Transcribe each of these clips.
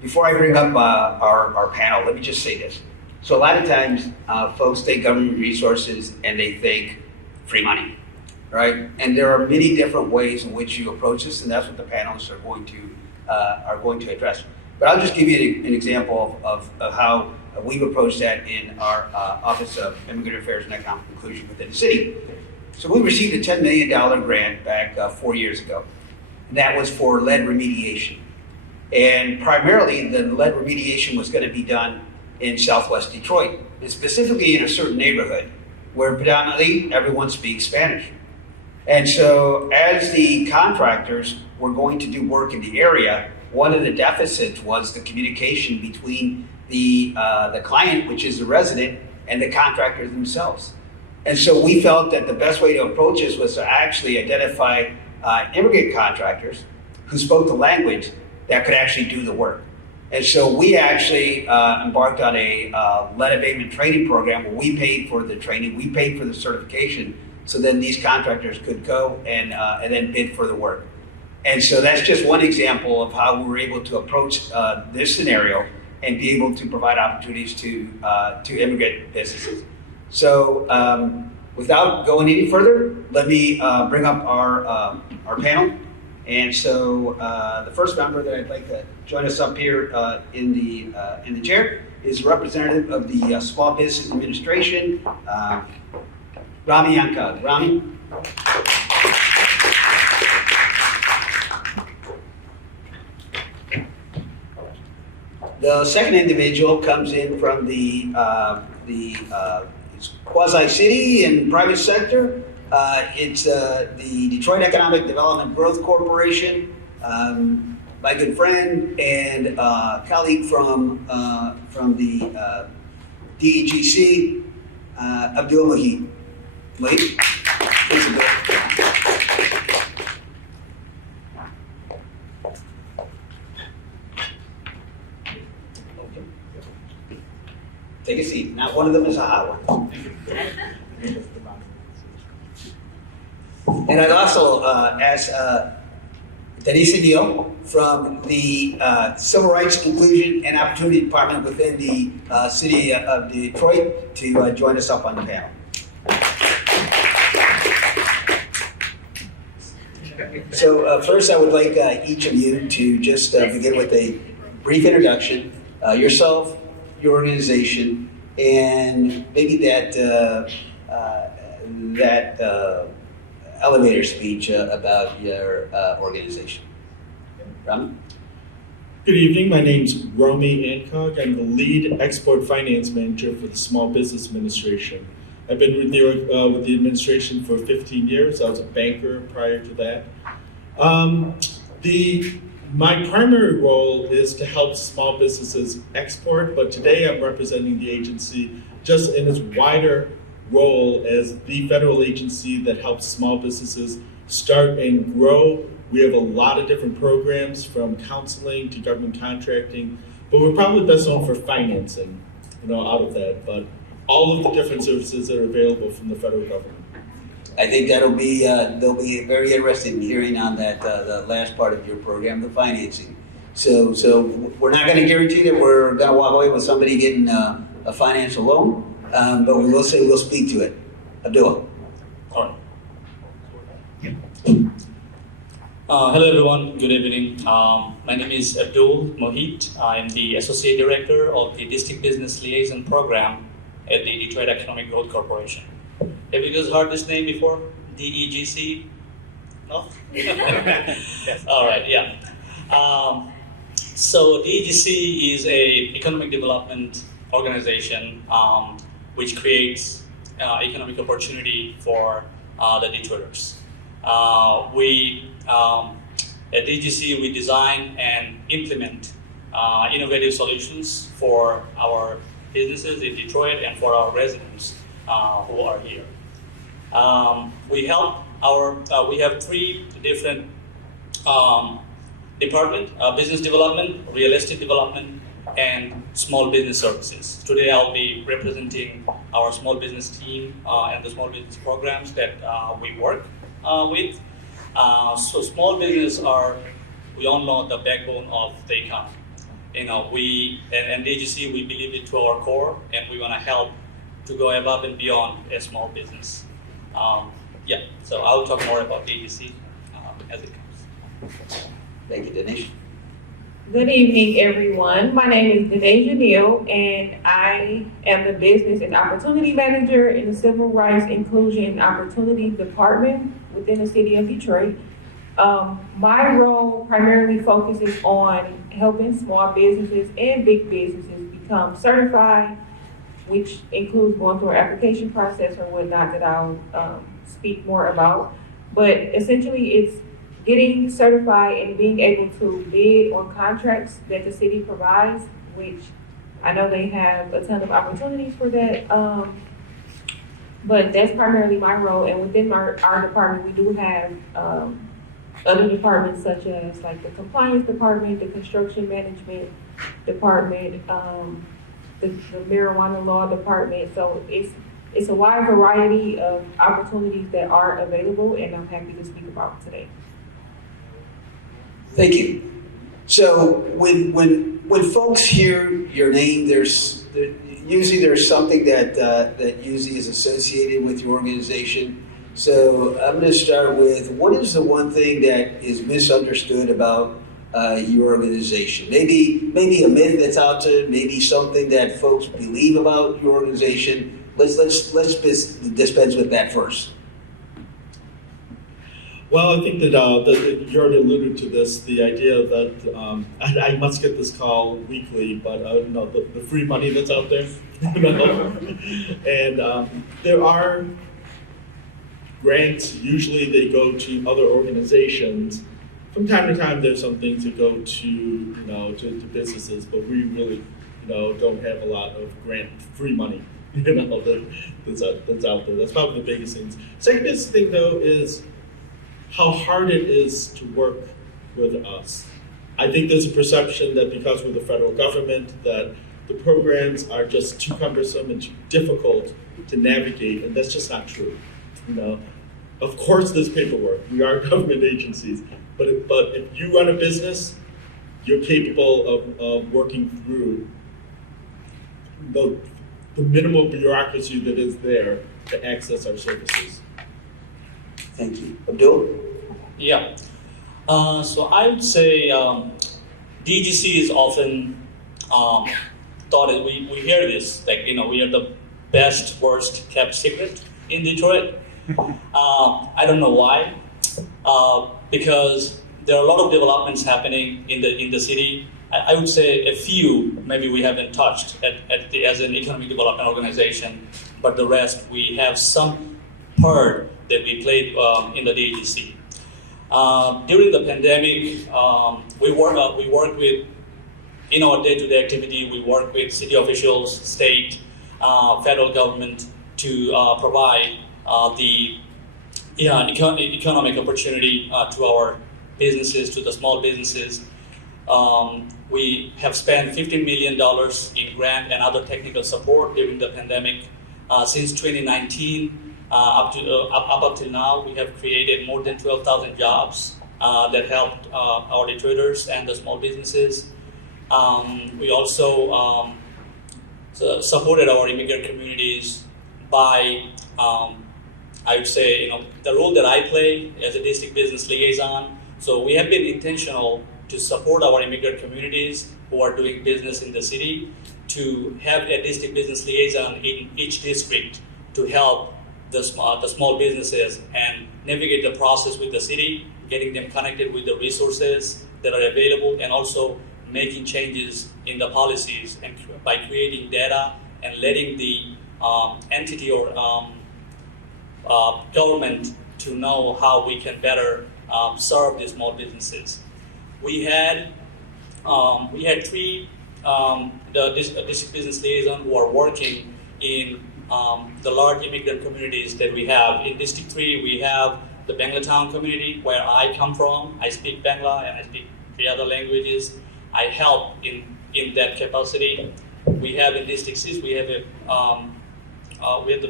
before I bring up our panel, let me just say this. So a lot of times folks take government resources and they think free money, right? And there are many different ways in which you approach this, and that's what the panelists are going to address. But I'll just give you an example of how we've approached that in our Office of Immigrant Affairs and Economic Inclusion within the city. So we received a $10 million grant back 4 years ago. That was for lead remediation. And primarily the lead remediation was going to be done in Southwest Detroit, and specifically in a certain neighborhood where predominantly everyone speaks Spanish. And so as the contractors were going to do work in the area, one of the deficits was the communication between the client, which is the resident, and the contractors themselves. And so we felt that the best way to approach this was to actually identify immigrant contractors who spoke the language that could actually do the work. And so we actually embarked on a lead abatement training program where we paid for the training, we paid for the certification, so then these contractors could go and then bid for the work. And so that's just one example of how we were able to approach this scenario and be able to provide opportunities to immigrant businesses. So without going any further, let me bring up our panel. And so the first member that I'd like to join us up here in the chair is a representative of the Small Business Administration, Romy Ancog. Romy. The second individual comes in from the quasi-city and private sector. It's the Detroit Economic Development Growth Corporation. My good friend and colleague from the DEGC, Abdul Muhit. Muhit, please Abdul. Take a seat. Now, one of them is a hot one. And I'd also ask Danasia Neal from the Civil Rights Inclusion and Opportunity Department within the City of Detroit to join us up on the panel. So first I would like each of you to just begin with a brief introduction, yourself, your organization, and maybe that elevator speech about your organization. Romy? Good evening. My name's Romy Ancog. I'm the lead export finance manager for the Small Business Administration. I've been with the administration for 15 years. I was a banker prior to that. My primary role is to help small businesses export, but today I'm representing the agency just in its wider role as the federal agency that helps small businesses start and grow. We have a lot of different programs from counseling to government contracting, but we're probably best known for financing, out of that, but all of the different services that are available from the federal government. I think they'll be very interested in hearing on that the last part of your program, the financing. So we're not going to guarantee that we're going to walk away with somebody getting a financial loan, but we will say we'll speak to it. Abdul. All right. Hello everyone, good evening. My name is Abdul Muhit. I'm the Associate Director of the District Business Liaison Program at the Detroit Economic Growth Corporation. Have you guys heard this name before? DEGC? No? Yes. All right, yeah. So DEGC is an economic development organization which creates economic opportunity for the Detroiters. At DEGC, we design and implement innovative solutions for our businesses in Detroit and for our residents who are here. We have three different departments: business development, real estate development, and small business services. Today I'll be representing our small business team and the small business programs that we work with. So small business we all know, the backbone of the economy. we and DGC, we believe it to our core, and we want to help to go above and beyond a small business. So I'll talk more about DGC as it comes. Thank you, Dinesh. Good evening, everyone. My name is Danasia Neal, and I am the Business and Opportunity Manager in the Civil Rights, Inclusion, and Opportunity Department within the City of Detroit. My role primarily focuses on helping small businesses and big businesses become certified, which includes going through an application process or whatnot that I'll speak more about. But essentially, it's getting certified and being able to bid on contracts that the city provides, which I know they have a ton of opportunities for that. But that's primarily my role. And within our department, we do have other departments such as like the compliance department, the construction management department, the marijuana law department. So it's a wide variety of opportunities that are available, and I'm happy to speak about today. Thank you. So when folks hear your name, usually there's something that usually is associated with your organization. So I'm going to start with, what is the one thing that is misunderstood about your organization? Maybe a myth that's out there, maybe something that folks believe about your organization. Let's dispense with that first. Well, I think that you already alluded to this, the idea that I must get this call weekly, but the free money that's out there, and there are grants. Usually they go to other organizations. From time to time, there's some things that go to businesses, but we really don't have a lot of free money that's out there. That's probably the biggest thing. Second biggest thing though is how hard it is to work with us. I think there's a perception that because we're the federal government that the programs are just too cumbersome and too difficult to navigate, and that's just not true. Of course there's paperwork. We are government agencies, but if you run a business, you're capable of working through the minimal bureaucracy that is there to access our services. Thank you. Abdul? Yeah. So I would say DGC is often thought that we hear this, like, we are the best, worst kept secret in Detroit. I don't know why, because there are a lot of developments happening in the city. I would say a few maybe we haven't touched as an economic development organization, but the rest we have some part that we played in the DETC. During the pandemic, we work with, in our day-to-day activity, we work with city officials, state, federal government to provide the economic opportunity to our businesses, to the small businesses. We have spent $15 million in grant and other technical support during the pandemic. Since 2019, up until now, we have created more than 12,000 jobs that helped our Detroiters and the small businesses. We also supported our immigrant communities by, I would say, the role that I play as a district business liaison. So we have been intentional to support our immigrant communities who are doing business in the city, to have a district business liaison in each district to help the small businesses and navigate the process with the city, getting them connected with the resources that are available, and also making changes in the policies and by creating data and letting the entity or government to know how we can better serve the small businesses. We had three district business liaisons who are working in the large immigrant communities that we have. In District 3, we have the Banglatown community, where I come from. I speak Bangla and I speak 3 other languages. I help in that capacity. We have in District 6, we have the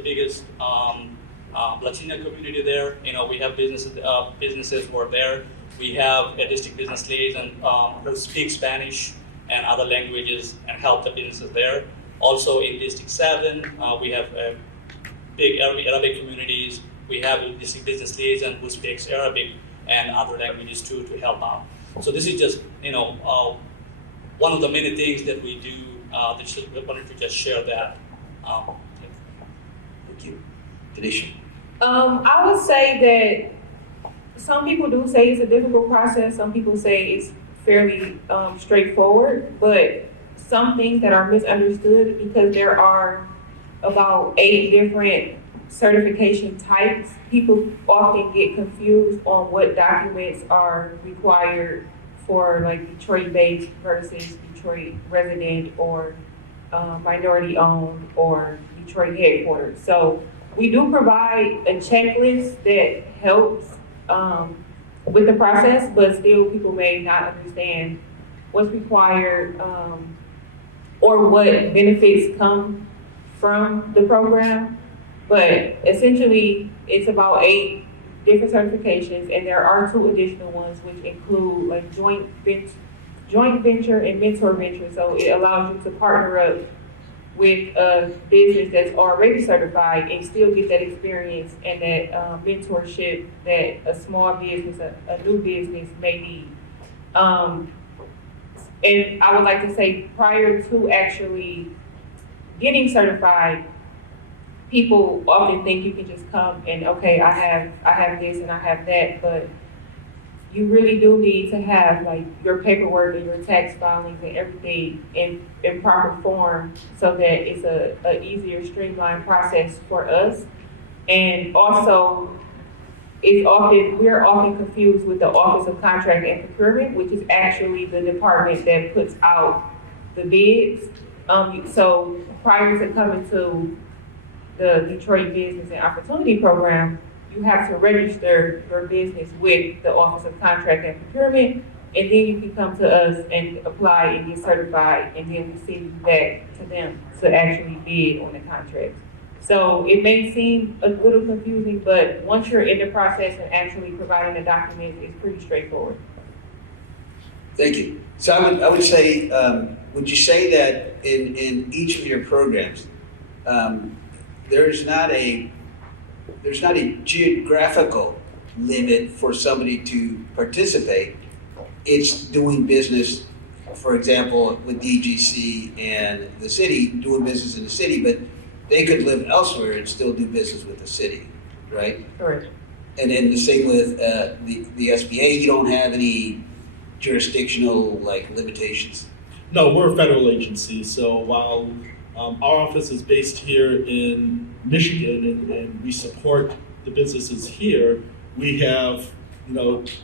biggest Latina community there. We have businesses who are there. We have a district business liaison who speaks Spanish and other languages and help the businesses there. Also in District 7, we have big Arabic communities. We have a district business liaison who speaks Arabic and other languages too to help out. So this is just, one of the many things that we do. We wanted to just share that. Thank you. Danasia? I would say that some people do say it's a difficult process. Some people say it's fairly straightforward, but some things that are misunderstood because there are about 8 different certification types. People often get confused on what documents are required for like Detroit-based versus Detroit resident or minority owned or Detroit headquartered. So we do provide a checklist that helps with the process, but still people may not understand what's required or what benefits come from the program. But essentially, it's about 8 different certifications, and there are 2 additional ones, which include like joint venture and mentor venture. So it allows you to partner up with a business that's already certified and still get that experience and that mentorship that a small business, a new business may need. And I would like to say, prior to actually getting certified, people often think you can just come and, okay, I have this and I have that, but you really do need to have like your paperwork and your tax filings and everything in proper form so that it's a easier, streamlined process for us. And also, we're often confused with the Office of Contract and Procurement, which is actually the department that puts out the bids. So prior to coming to the Detroit Business and Opportunity Program, you have to register your business with the Office of Contract and Procurement, and then you can come to us and apply and get certified, and then we send you back to them to actually bid on the contract. So it may seem a little confusing, but once you're in the process and actually providing the documents, it's pretty straightforward. Thank you. So I would say, would you say that in each of your programs, there's not a geographical limit for somebody to participate? It's doing business, for example, with DGC and the city, doing business in the city, but they could live elsewhere and still do business with the city, right? Correct. And then the same with the SBA, you don't have any jurisdictional limitations. No, we're a federal agency, so while our office is based here in Michigan and we support the businesses here, we have,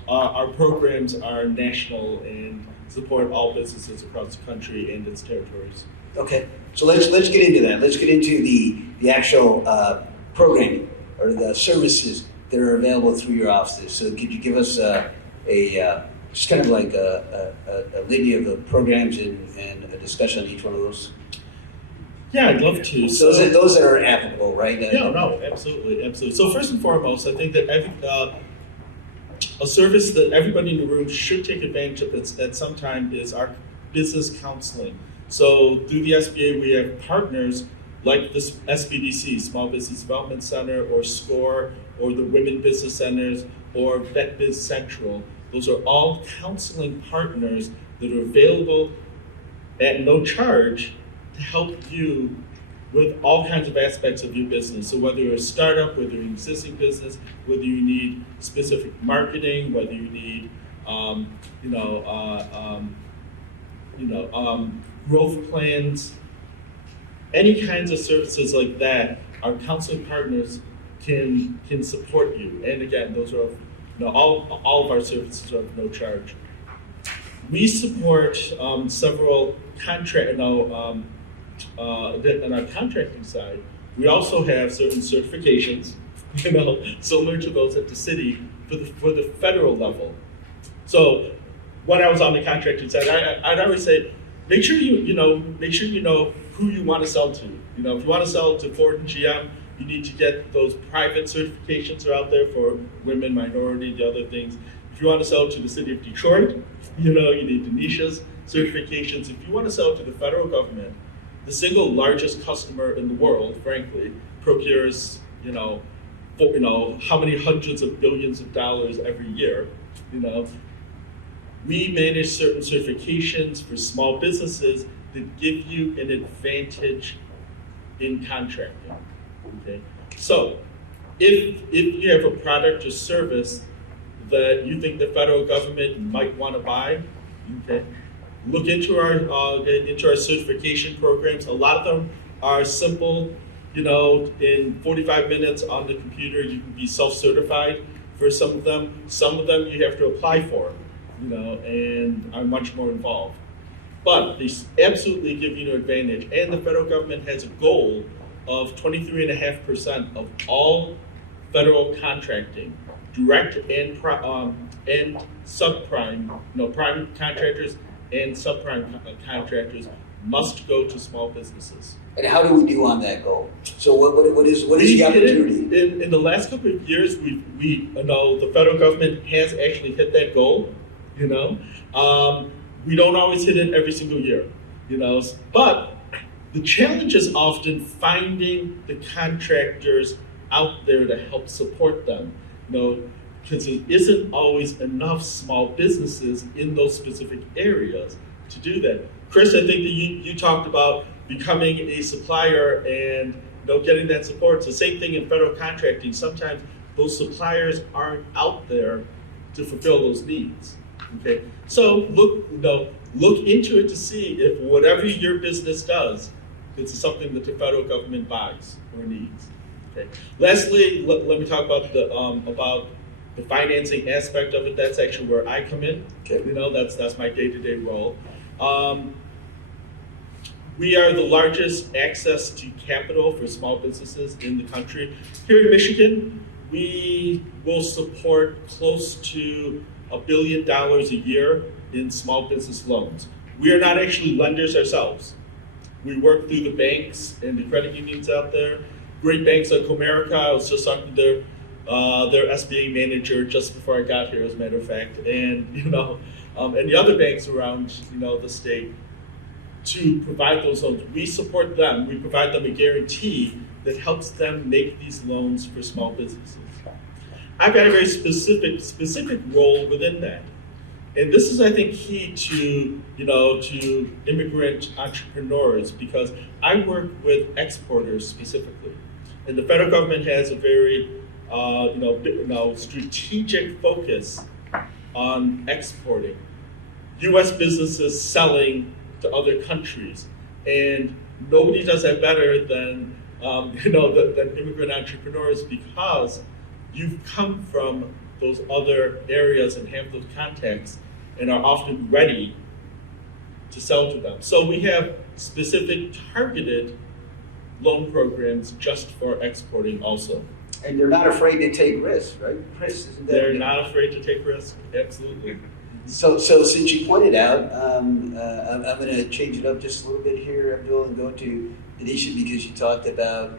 our programs are national and support all businesses across the country and its territories. Okay, so let's get into that. Let's get into the actual programming or the services that are available through your offices. So could you give us just kind of like a litany of the programs and a discussion on each one of those? Yeah, I'd love to. So those that are applicable, right? No, absolutely. So first and foremost, I think that a service that everybody in the room should take advantage of at some time is our business counseling. So through the SBA, we have partners like this SBDC, Small Business Development Center, or SCORE, or the Women Business Centers, or Vet Biz Central. Those are all counseling partners that are available at no charge to help you with all kinds of aspects of your business. So whether you're a startup, whether you're an existing business, whether you need specific marketing, whether you need, growth plans, any kinds of services like that, our counseling partners can support you. And again, those are all of our services are of no charge. We support several contract. On our contracting side, we also have certain certifications, similar to those at the city for the federal level. So when I was on the contracting side, I'd always say, make sure you know who you want to sell to. If you want to sell to Ford and GM, you need to get those private certifications are out there for women, minority, the other things. If you want to sell to the city of Detroit, you need Danasia's certifications. If you want to sell to the federal government, the single largest customer in the world, frankly, procures, how many hundreds of billions of dollars every year, We manage certain certifications for small businesses that give you an advantage in contracting, okay? So, if you have a product or service that you think the federal government might want to buy, okay, look into our certification programs. A lot of them are simple. In 45 minutes on the computer, you can be self-certified for some of them. Some of them you have to apply for, and are much more involved. But they absolutely give you an advantage. And the federal government has a goal of 23.5% of all federal contracting, direct and subprime, prime contractors and subprime contractors must go to small businesses. And how do we do on that goal? So what is the opportunity? In the last couple of years, we the federal government has actually hit that goal. We don't always hit it every single year. But the challenge is often finding the contractors out there to help support them. Because there isn't always enough small businesses in those specific areas to do that. Chris, I think that you talked about becoming a supplier and getting that support. It's the same thing in federal contracting. Sometimes those suppliers aren't out there to fulfill those needs. Okay, so look into it to see if whatever your business does, it's something that the federal government buys or needs. Okay. Lastly, let me talk about the financing aspect of it. That's actually where I come in. Okay. That's my day-to-day role. We are the largest access to capital for small businesses in the country. Here in Michigan, we will support close to $1 billion a year in small business loans. We are not actually lenders ourselves. We work through the banks and the credit unions out there. Great banks like Comerica. I was just talking to their SBA manager just before I got here, as a matter of fact, and and the other banks around the state to provide those loans. We support them. We provide them a guarantee that helps them make these loans for small businesses. I've got a very specific role within that. And this is, I think, key to immigrant entrepreneurs, because I work with exporters specifically. And the federal government has a very strategic focus on exporting. U.S. businesses selling to other countries, and nobody does that better than than immigrant entrepreneurs, because you've come from those other areas and have those contacts and are often ready to sell to them. So we have specific targeted loan programs just for exporting also. And they're not afraid to take risks, right? Chris, isn't that? They're not afraid to take risks, absolutely. So since you pointed out, I'm going to change it up just a little bit here, Abdul, and go to Danasia, because you talked about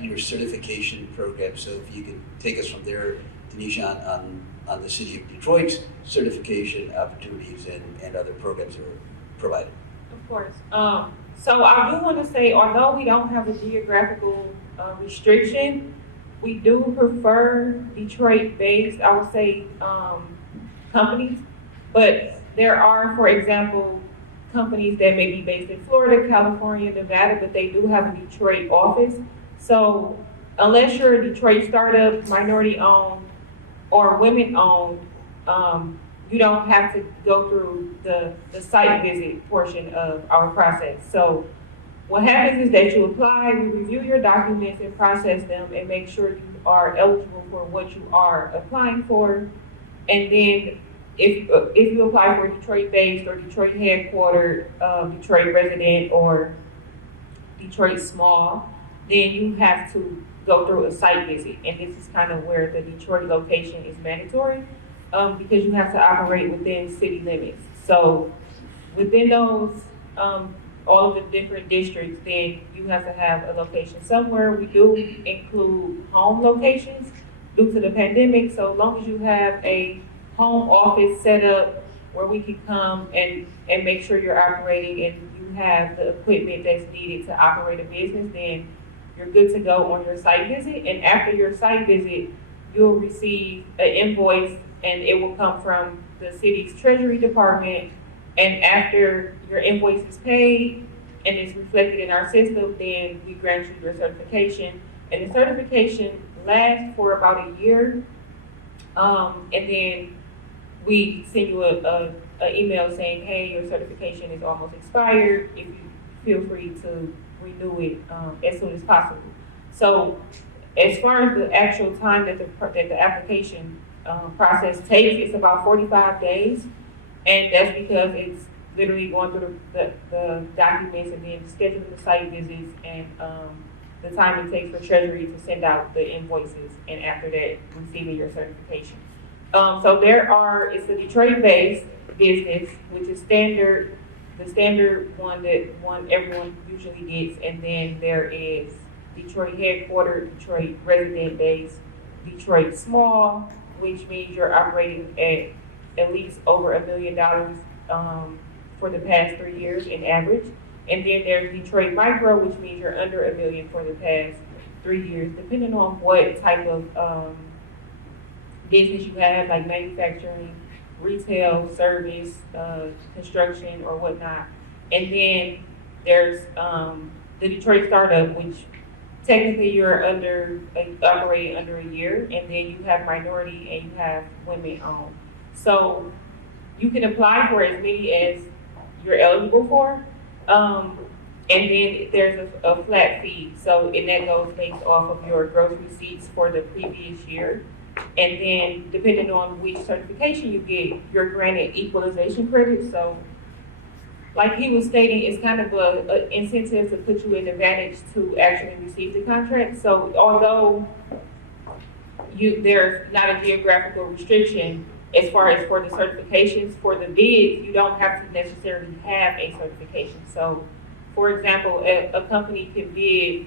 your certification program. So if you could take us from there, Danasia, on the City of Detroit's certification opportunities and other programs that are provided. Of course. So I do want to say, although we don't have a geographical restriction, we do prefer Detroit-based, I would say, companies. But there are, for example, companies that may be based in Florida, California, Nevada, but they do have a Detroit office. So unless you're a Detroit startup, minority-owned, or women-owned, you don't have to go through the site visit portion of our process. So what happens is that you apply, we review your documents and process them and make sure you are eligible for what you are applying for. And then if you apply for Detroit-based or Detroit headquartered, Detroit resident, or Detroit small, then you have to go through a site visit. And this is kind of where the Detroit location is mandatory, because you have to operate within city limits. So within those, all of the different districts, then you have to have a location somewhere. We do include home locations due to the pandemic. So as long as you have a home office set up where we can come and make sure you're operating and you have the equipment that's needed to operate a business, then you're good to go on your site visit. And after your site visit, you'll receive an invoice and it will come from the city's treasury department. And after your invoice is paid and it's reflected in our system, then we grant you your certification. And the certification lasts for about a year. And then we send you a email saying, hey, your certification is almost expired. If you feel free to renew it as soon as possible. So as far as the actual time that the application process takes, it's about 45 days. And that's because it's literally going through the documents and then scheduling the site visits and the time it takes for Treasury to send out the invoices, and after that, receiving your certification. So it's a Detroit-based business, which is the standard one that everyone usually gets, and then there is Detroit headquartered, Detroit resident-based, Detroit small, which means you're operating at least over $1 million for the past 3 years in average. And then there's Detroit micro, which means you're under $1 million for the past 3 years, depending on what type of business you have, like manufacturing, retail, service, construction, or whatnot. And then there's the Detroit startup, which technically you're operating under a year, and then you have minority and you have women owned. So you can apply for as many as you're eligible for. And then there's a flat fee. And that goes based off of your gross receipts for the previous year. And then depending on which certification you get, you're granted equalization credits. So like he was stating, it's kind of an incentive to put you in advantage to actually receive the contract. So although there's not a geographical restriction as far as for the certifications, for the bids, you don't have to necessarily have a certification. So for example, a company can bid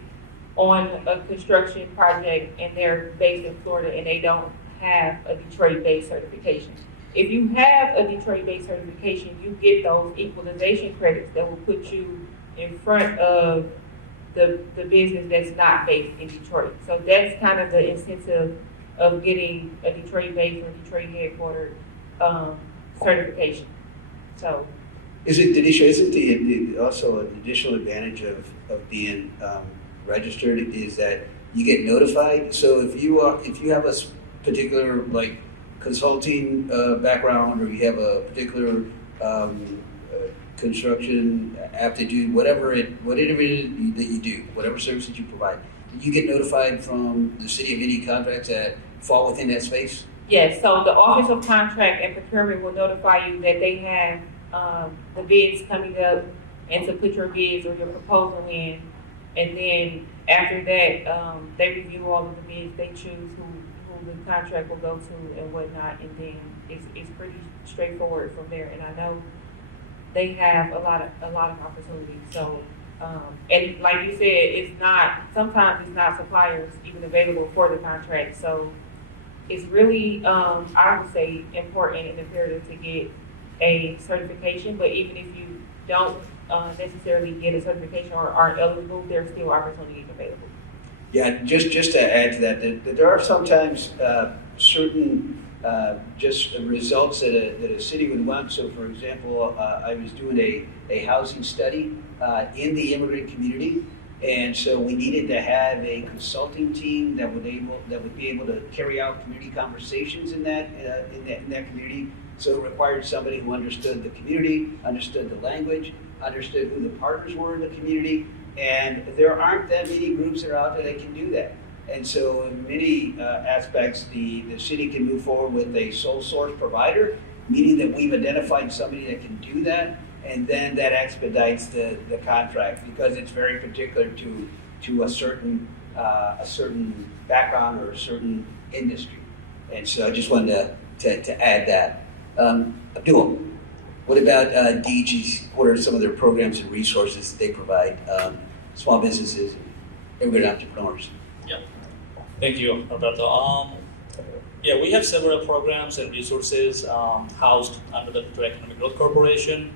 on a construction project and they're based in Florida and they don't have a Detroit-based certification. If you have a Detroit-based certification, you get those equalization credits that will put you in front of the business that's not based in Detroit. So that's kind of the incentive of getting a Detroit-based or Detroit headquartered certification. So, Danasia, isn't also an additional advantage of being registered is that you get notified? So if you have a particular like consulting background, or you have a particular construction aptitude, whatever it is that you do, whatever services you provide, you get notified from the city of any contracts that fall within that space? Yes, so the Office of Contract and Procurement will notify you that they have the bids coming up and to put your bids or your proposal in. And then after that, they review all of the bids, they choose who the contract will go to and whatnot, and then it's pretty straightforward from there. And I know they have a lot of opportunities. So, and like you said, sometimes it's not suppliers even available for the contract. So it's really, I would say, important and imperative to get a certification. But even if you don't necessarily get a certification or aren't eligible, there's still opportunities available. Yeah, just to add to that there are sometimes certain just results that a city would want. So, for example, I was doing a housing study in the immigrant community, and so we needed to have a consulting team that would be able to carry out community conversations in that community. So it required somebody who understood the community, understood the language, understood who the partners were in the community, and there aren't that many groups that are out there that can do that. And so in many aspects, the city can move forward with a sole source provider, meaning that we've identified somebody that can do that, and then that expedites the contract because it's very particular to a certain background or a certain industry. And so I just wanted to add that. Abdul, what about DETV? What are some of their programs and resources that they provide small businesses and immigrant entrepreneurs? Yeah. Thank you, Roberto. Yeah, we have several programs and resources housed under the Detroit Economic Growth Corporation.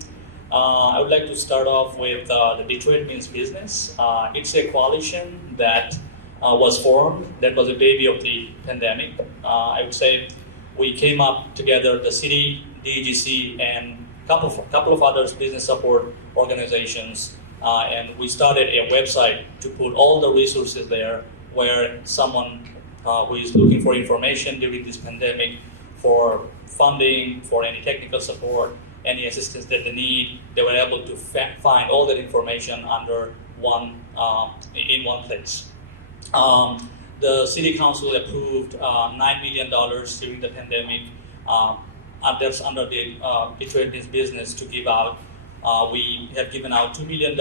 I would like to start off with the Detroit Means Business. It's a coalition that was formed, that was a baby of the pandemic. I would say we came up together, the city, DETC, and a couple of others business support organizations, and we started a website to put all the resources there where someone who is looking for information during this pandemic, for funding, for any technical support, any assistance that they need, they were able to find all that information under in one place. The City Council approved $9 million during the pandemic. That's under the Detroit Means Business to give out. We have given out $2 million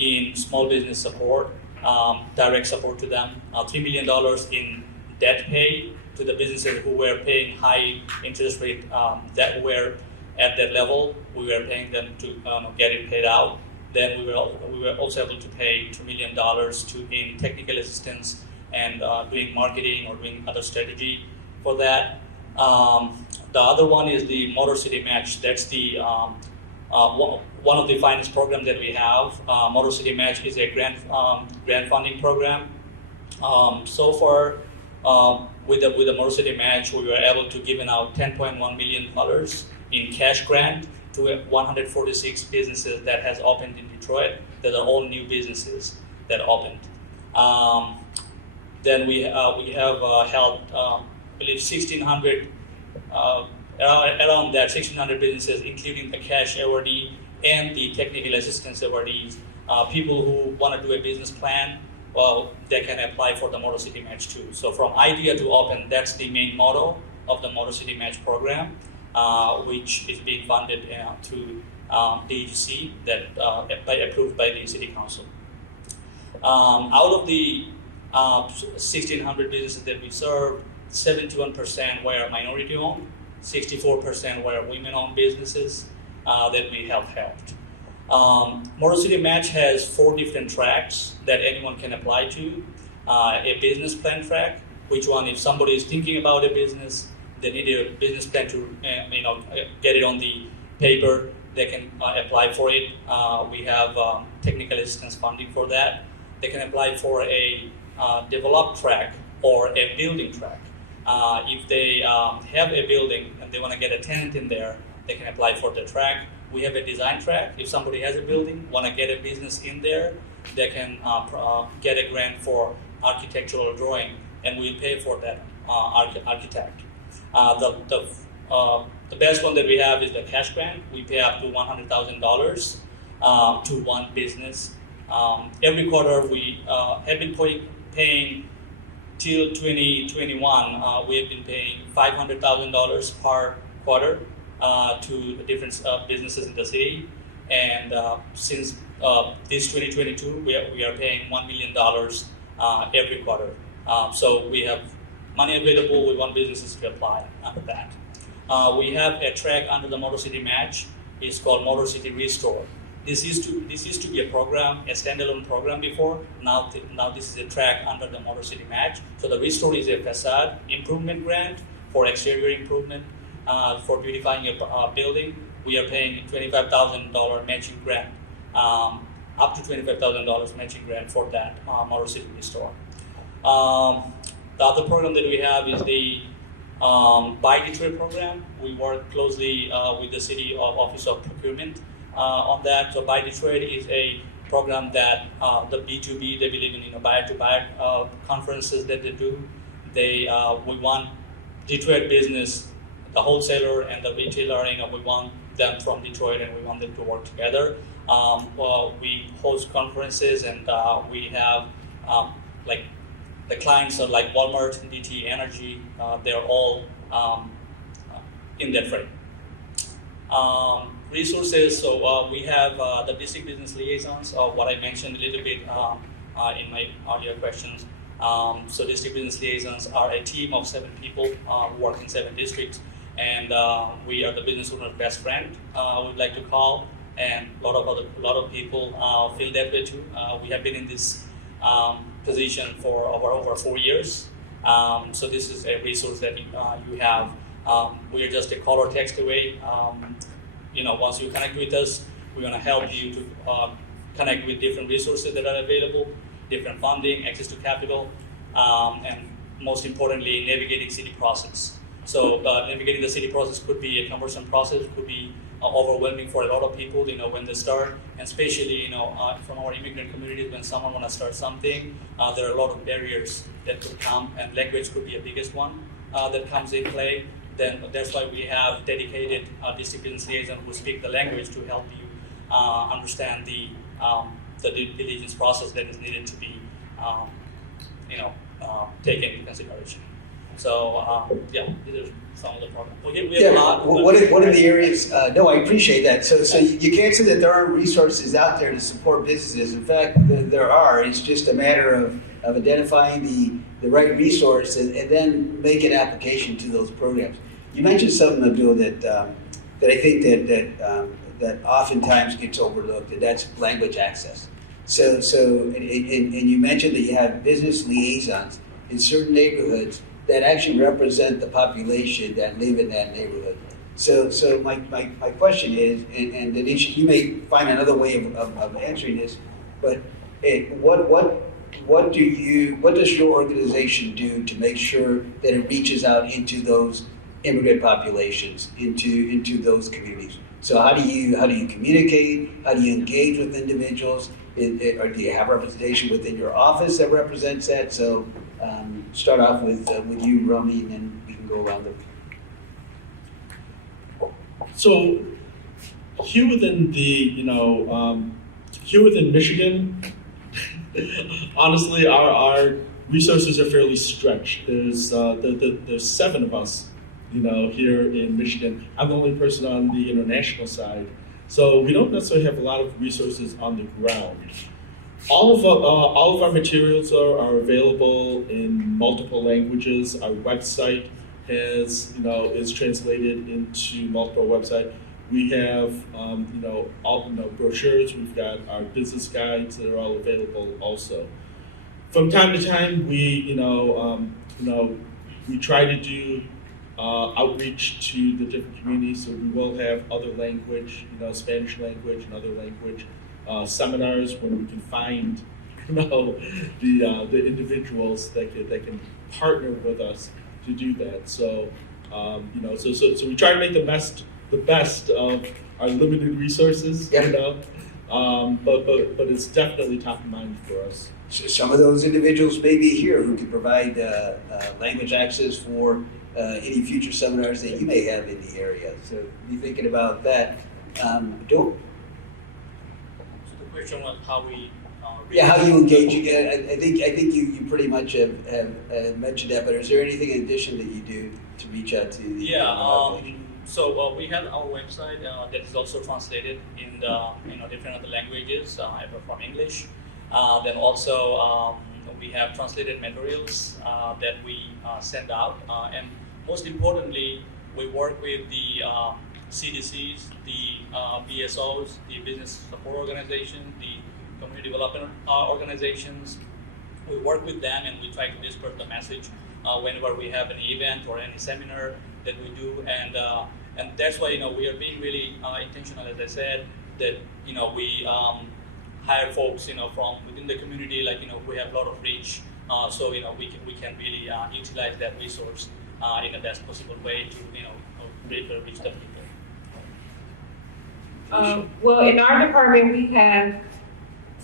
in small business support, direct support to them, $3 million in debt pay to the businesses who were paying high interest rate that were at that level. We were paying them to get it paid out. Then we were also able to pay $2 million in technical assistance and doing marketing or doing other strategy for that. The other one is the Motor City Match. That's the one of the finance programs that we have. Motor City Match is a grant funding program. So far, with the Motor City Match, we were able to give out $10.1 million in cash grant to 146 businesses that has opened in Detroit. That are all new businesses that opened. Then we have helped, I believe, 1,600 around that 1,600 businesses, including the cash awardee and the technical assistance awardees. People who want to do a business plan, well, they can apply for the Motor City Match too. So from idea to open, that's the main motto of the Motor City Match program, which is being funded through DETC, that approved by the City Council. Out of the 1,600 businesses that we served, 71% were minority-owned, 64% were women-owned businesses that we have helped. Motor City Match has 4 different tracks that anyone can apply to. A business plan track, which one, if somebody is thinking about a business, they need a business plan to get it on the paper, they can apply for it. We have technical assistance funding for that. They can apply for a develop track or a building track. If they have a building and they want to get a tenant in there, they can apply for the track. We have a design track. If somebody has a building, want to get a business in there, they can get a grant for architectural drawing, and we'll pay for that architect. The best one that we have is the cash grant. We pay up to $100,000 to one business. Every quarter we have been paying till 2021. We have been paying $500,000 per quarter to the different businesses in the city, and since this 2022, we are paying $1 million every quarter. So we have money available. We want businesses to apply under that. We have a track under the Motor City Match. It's called Motor City Restore. This used to be a program, a standalone program before. Now this is a track under the Motor City Match. So the Restore is a facade improvement grant for exterior improvement. For beautifying a building, we are paying $25,000 matching grant, up to $25,000 matching grant for that Motor City Restore. The other program that we have is the Buy Detroit program. We work closely with the City Office of Procurement on that. So Buy Detroit is a program that the B2B, they believe in buyer-to-buyer conferences that they do. We want Detroit business, the wholesaler and the retailer, we want them from Detroit and we want them to work together. We host conferences and we have like the clients are like Walmart, DT Energy, they're all in that frame. Resources, so we have the district business liaisons, what I mentioned a little bit in my earlier questions. So district business liaisons are a team of 7 people who work in 7 districts, and we are the business owner's best friend, we'd like to call, and a lot of people feel that way too. We have been in this position for over 4 years, So this is a resource that you have. We are just a call or text away. Once you connect with us, we're going to help you to connect with different resources that are available, different funding, access to capital, and most importantly, navigating city process. So navigating the city process could be a cumbersome process, could be overwhelming for a lot of people, when they start, and especially, from our immigrant communities, when someone want to start something, there are a lot of barriers that could come, and language could be a biggest one that comes in play. Then that's why we have dedicated district business liaisons who speak the language to help you understand the due diligence process that is needed to be, taken into consideration. So these are some of the problems. We have a lot. What are the areas? No, I appreciate that. So you can't say that there aren't resources out there to support businesses. In fact, there are. It's just a matter of identifying the right resource and then make an application to those programs. You mentioned something, Abdul, that I think that oftentimes gets overlooked, and that's language access. So and you mentioned that you have business liaisons in certain neighborhoods that actually represent the population that live in that neighborhood. So my question is, and Danasia, you may find another way of answering this, but what does your organization do to make sure that it reaches out into those immigrant populations, into those communities? So how do you communicate? How do you engage with individuals? Or do you have representation within your office that represents that? So start off with you, Romy, and then we can go around them. So here within here within Michigan, honestly, our resources are fairly stretched. There's 7 of us, here in Michigan. I'm the only person on the international side, so we don't necessarily have a lot of resources on the ground. All of our materials are available in multiple languages. Our website is translated into multiple websites. We have brochures. We've got our business guides that are all available also. From time to time, we try to do outreach to the different communities. So we will have other language, Spanish language and other language seminars when we can find, the individuals that can partner with us to do that. So, so we try to make the best of our limited resources, but it's definitely top of mind for us. So some of those individuals may be here who can provide language access for any future seminars that you may have in the area. So be thinking about that. Abdul? So the question was how we. How you engage again. I think you pretty much have mentioned that. But is there anything in addition that you do to reach out to the population? So we have our website that is also translated in different other languages, ever from English. Then also we have translated materials that we send out, and most importantly, we work with the CDCs, the BSOs, the business support organizations, the community development organizations. We work with them and we try to disperse the message whenever we have an event or any seminar that we do, and that's why we are being really intentional, as I said, that we hire folks from within the community, like we have a lot of reach, so we can really utilize that resource in the best possible way to really reach the people. Well, in our department, we have,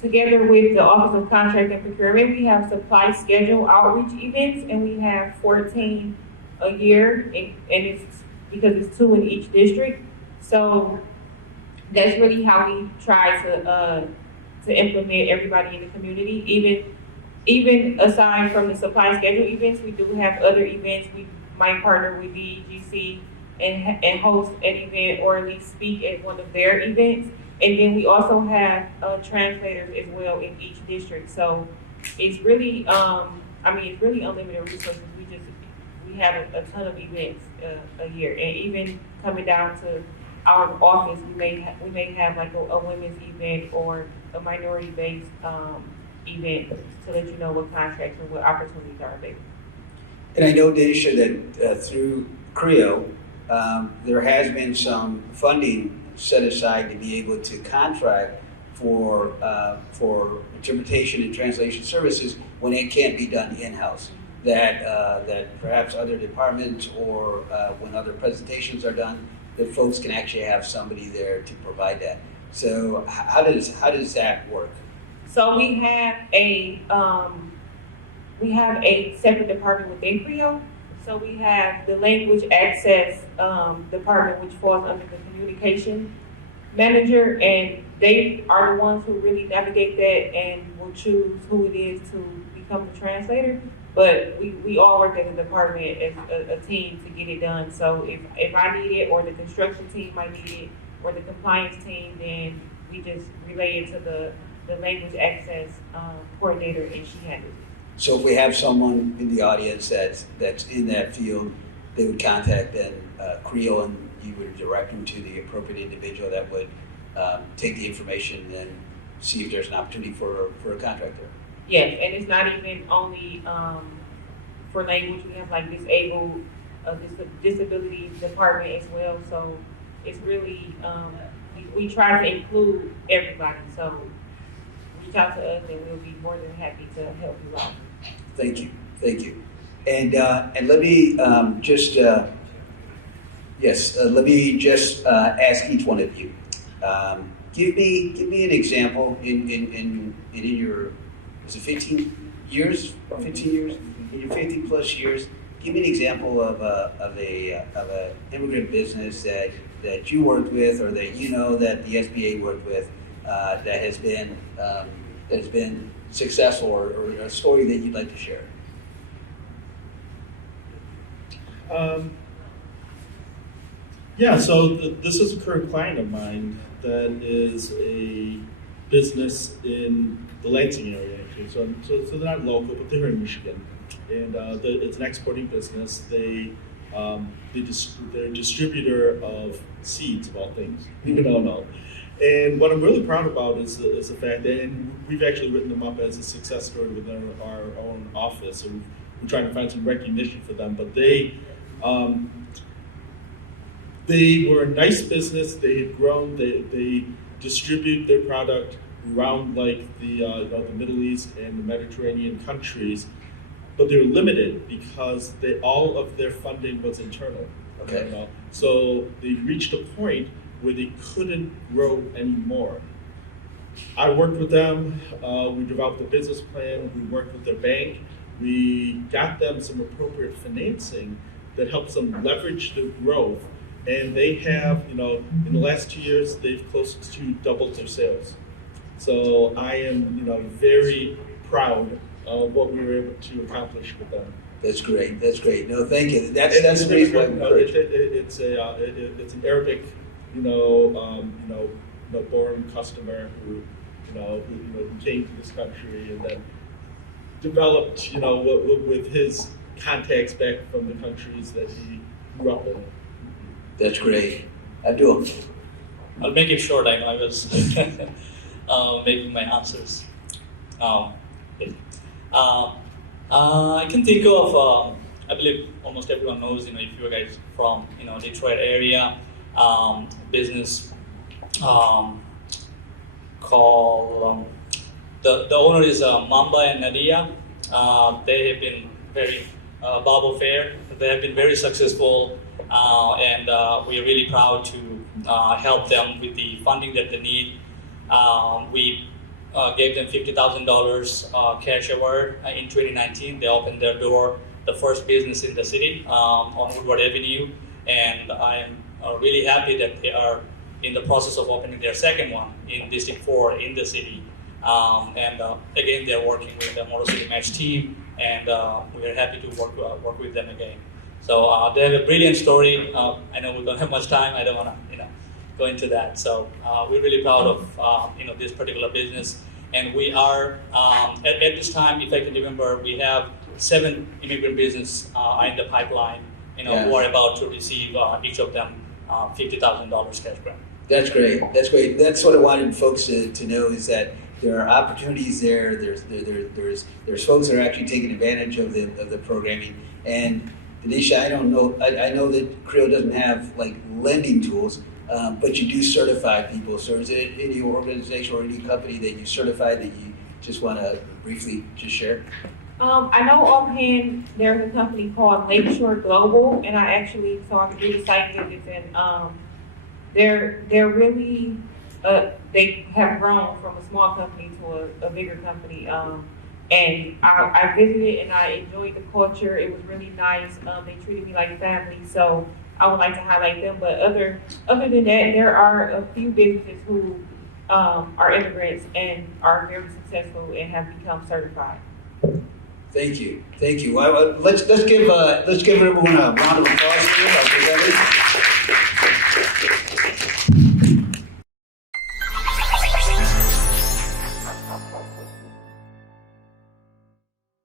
together with the Office of Contract and Procurement, we have supply schedule outreach events, and we have 14 a year, and it's because it's 2 in each district. So that's really how we try to implement everybody in the community. Even aside from the supply schedule events, we do have other events. We might partner with DETV and host an event or at least speak at one of their events. And then we also have translators as well in each district. So it's really, it's really unlimited resources. We have a ton of events a year, and even coming down to our office, we may have like a women's event or a minority-based event, so that you know what contracts or what opportunities are available. And I know, Daisha, that through CREO, there has been some funding set aside to be able to contract for interpretation and translation services when it can't be done in-house. That perhaps other departments or when other presentations are done, that folks can actually have somebody there to provide that. So how does that work? So we have a separate department within CREO. So we have the language access department, which falls under the communication manager, and they are the ones who really navigate that and will choose who it is to become the translator. But we all work as a department, as a team to get it done. So if I need it, or the construction team might need it, or the compliance team, then we just relay it to the language access coordinator, and she handles it. So if we have someone in the audience that's in that field, they would contact then CREO, and you would direct them to the appropriate individual that would take the information and then see if there's an opportunity for a contractor. Yes, and it's not even only for language. We have like disabled, disability department as well. So it's really, we try to include everybody. So reach out to us and we'll be more than happy to help you out. Thank you. And let me just let me just ask each one of you. Give me an example in your, is it 15 years? 15 years? In your 15 plus years, give me an example of a immigrant business that you worked with, or that you know that the SBA worked with, that has been successful, or a story that you'd like to share. So this is a current client of mine that is a business in the Lansing area, actually. So they're not local, but they're in Michigan, and it's an exporting business. They're a distributor of seeds, of all things. You don't know. And what I'm really proud about is the fact that, and we've actually written them up as a success story within our own office, and we're trying to find some recognition for them. But they were a nice business. They had grown. They distribute their product around like the Middle East and the Mediterranean countries, but they were limited because all of their funding was internal. Okay. So they reached a point where they couldn't grow anymore. I worked with them. We developed a business plan. We worked with their bank. We got them some appropriate financing that helps them leverage the growth. And they have, in the last 2 years, they've close to doubled their sales. So I am, very proud of what we were able to accomplish with them. That's great. No, thank you. That's the reason why I'm encouraged. It's an Arabic, born customer who came to this country and then developed, with his contacts back from the countries that he grew up in. That's great. Abdul. I'll make it short. I know I was making my answers. I can think of, I believe almost everyone knows, if you guys from, Detroit area, business called, the owner is Mamba and Nadia. They have been very, Bible Fair, they have been very successful, and we are really proud to help them with the funding that they need. We gave them $50,000 cash award in 2019. They opened their door, the first business in the city on Woodward Avenue, and I'm really happy that they are in the process of opening their second one in District 4 in the city. Again, they're working with the Motor City Match team, and we are happy to work with them again. So they have a brilliant story. I know we don't have much time. I don't want to, go into that. So we're really proud of this particular business, and we are at this time, if I can remember, we have 7 immigrant business in the pipeline. Who are about to receive each of them $50,000 cash grant. That's great. That's what I wanted folks to know, is that there are opportunities there. There's folks that are actually taking advantage of the programming, And Danasia, I don't know, I know that Creo doesn't have like lending tools, but you do certify people. So is it any organization or any company that you certify that you just want to briefly just share? I know offhand there's a company called Lakeshore Global, and I actually saw the site visits, and they're really they have grown from a small company to a bigger company. And I visited and I enjoyed the culture. It was really nice. They treated me like family, so I would like to highlight them. But other than that, there are a few businesses who are immigrants and are very successful and have become certified. Thank you. Well, let's give everyone a round of applause here.